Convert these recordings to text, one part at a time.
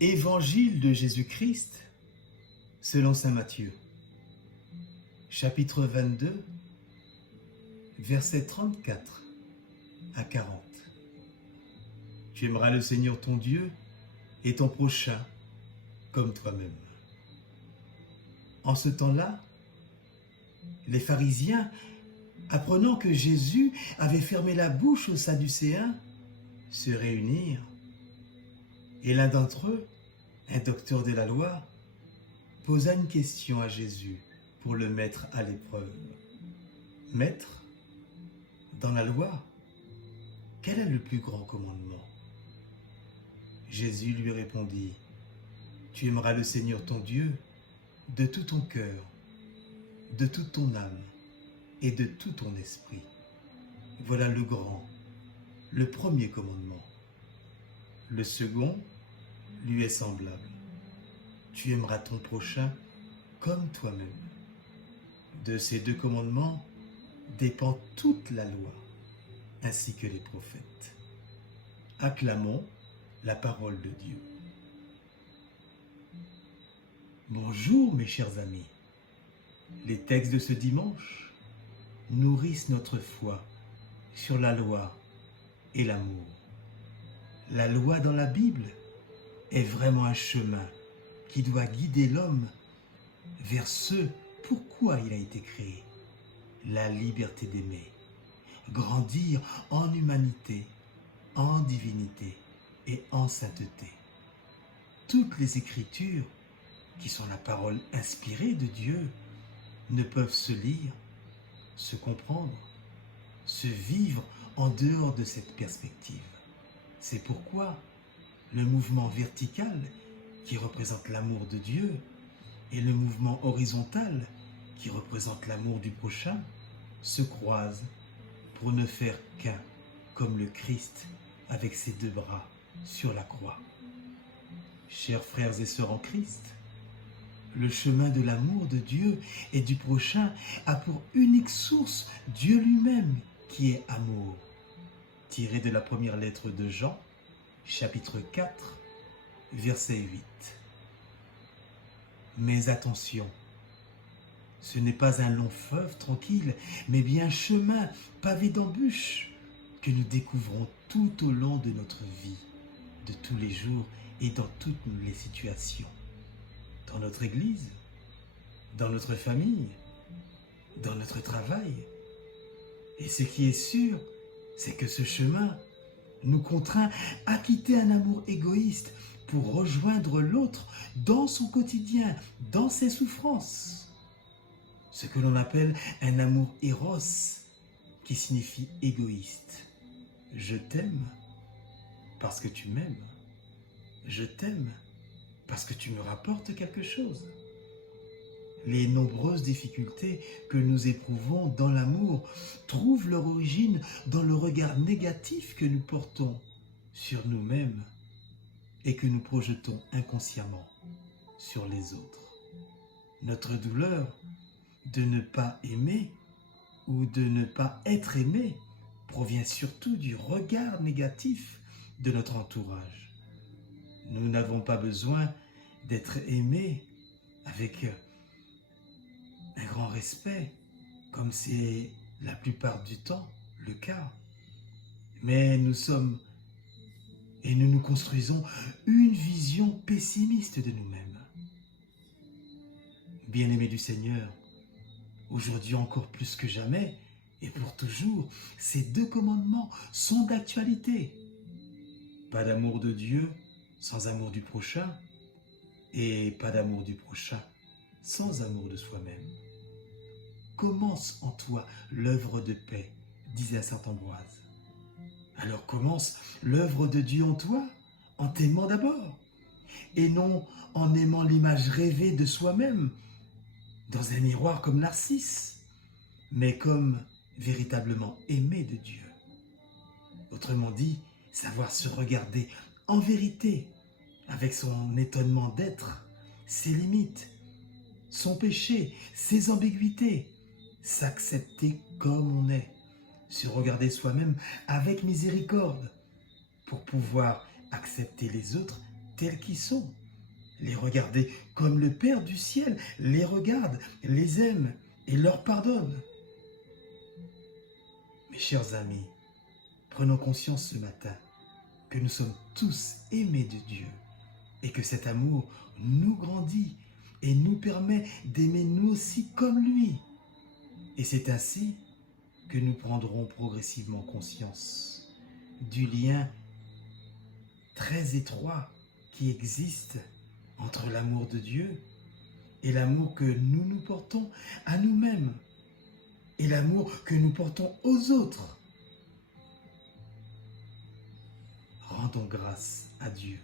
Évangile de Jésus-Christ selon saint Matthieu, chapitre 22, versets 34 à 40. Tu aimeras le Seigneur ton Dieu et ton prochain comme toi-même. En ce temps-là, les pharisiens, apprenant que Jésus avait fermé la bouche aux Sadducéens, se réunirent. Et l'un d'entre eux, un docteur de la loi, posa une question à Jésus pour le mettre à l'épreuve. « Maître, dans la loi, quel est le plus grand commandement ?» Jésus lui répondit, « Tu aimeras le Seigneur ton Dieu de tout ton cœur, de toute ton âme et de tout ton esprit. Voilà le grand, le premier commandement. Le second lui est semblable. Tu aimeras ton prochain comme toi-même. De ces deux commandements dépend toute la loi, ainsi que les prophètes. Acclamons la parole de Dieu. Bonjour mes chers amis. Les textes de ce dimanche nourrissent notre foi sur la loi et l'amour. La loi dans la Bible est vraiment un chemin qui doit guider l'homme vers ce pourquoi il a été créé, la liberté d'aimer, grandir en humanité, en divinité et en sainteté. Toutes les Écritures, qui sont la parole inspirée de Dieu, ne peuvent se lire, se comprendre, se vivre en dehors de cette perspective. C'est pourquoi le mouvement vertical, qui représente l'amour de Dieu, et le mouvement horizontal, qui représente l'amour du prochain, se croisent pour ne faire qu'un, comme le Christ avec ses deux bras sur la croix. Chers frères et sœurs en Christ, le chemin de l'amour de Dieu et du prochain a pour unique source Dieu lui-même qui est amour. Tiré de la première lettre de Jean, chapitre 4, verset 8. Mais attention, ce n'est pas un long fleuve tranquille, mais bien un chemin pavé d'embûches que nous découvrons tout au long de notre vie, de tous les jours et dans toutes les situations. Dans notre église, dans notre famille, dans notre travail. Et ce qui est sûr, c'est que ce chemin nous contraint à quitter un amour égoïste pour rejoindre l'autre dans son quotidien, dans ses souffrances. Ce que l'on appelle un amour éros, qui signifie égoïste. Je t'aime parce que tu m'aimes. Je t'aime parce que tu me rapportes quelque chose. Les nombreuses difficultés que nous éprouvons dans l'amour trouvent leur origine dans le regard négatif que nous portons sur nous-mêmes et que nous projetons inconsciemment sur les autres. Notre douleur de ne pas aimer ou de ne pas être aimé provient surtout du regard négatif de notre entourage. Nous n'avons pas besoin d'être aimés avec un grand respect, comme c'est la plupart du temps le cas. Mais nous sommes et nous nous construisons une vision pessimiste de nous-mêmes. Bien-aimés du Seigneur, aujourd'hui encore plus que jamais, et pour toujours, ces deux commandements sont d'actualité. Pas d'amour de Dieu sans amour du prochain, et pas d'amour du prochain sans amour de soi-même. Commence en toi l'œuvre de paix, disait saint Ambroise. Alors commence l'œuvre de Dieu en toi, en t'aimant d'abord, et non en aimant l'image rêvée de soi-même, dans un miroir comme Narcisse, mais comme véritablement aimé de Dieu. Autrement dit, savoir se regarder en vérité, avec son étonnement d'être, ses limites, son péché, ses ambiguïtés, s'accepter comme on est, se regarder soi-même avec miséricorde, pour pouvoir accepter les autres tels qu'ils sont, les regarder comme le Père du ciel les regarde, les aime et leur pardonne. Mes chers amis, prenons conscience ce matin que nous sommes tous aimés de Dieu et que cet amour nous grandit et nous permet d'aimer nous aussi comme lui. Et c'est ainsi que nous prendrons progressivement conscience du lien très étroit qui existe entre l'amour de Dieu et l'amour que nous portons à nous-mêmes et l'amour que nous portons aux autres. Rendons grâce à Dieu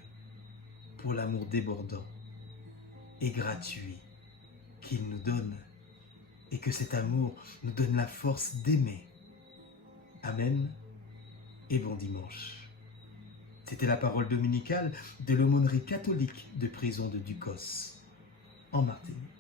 pour l'amour débordant et gratuit qu'il nous donne et que cet amour nous donne la force d'aimer. Amen et bon dimanche. C'était la parole dominicale de l'aumônerie catholique de prison de Ducos, en Martinique.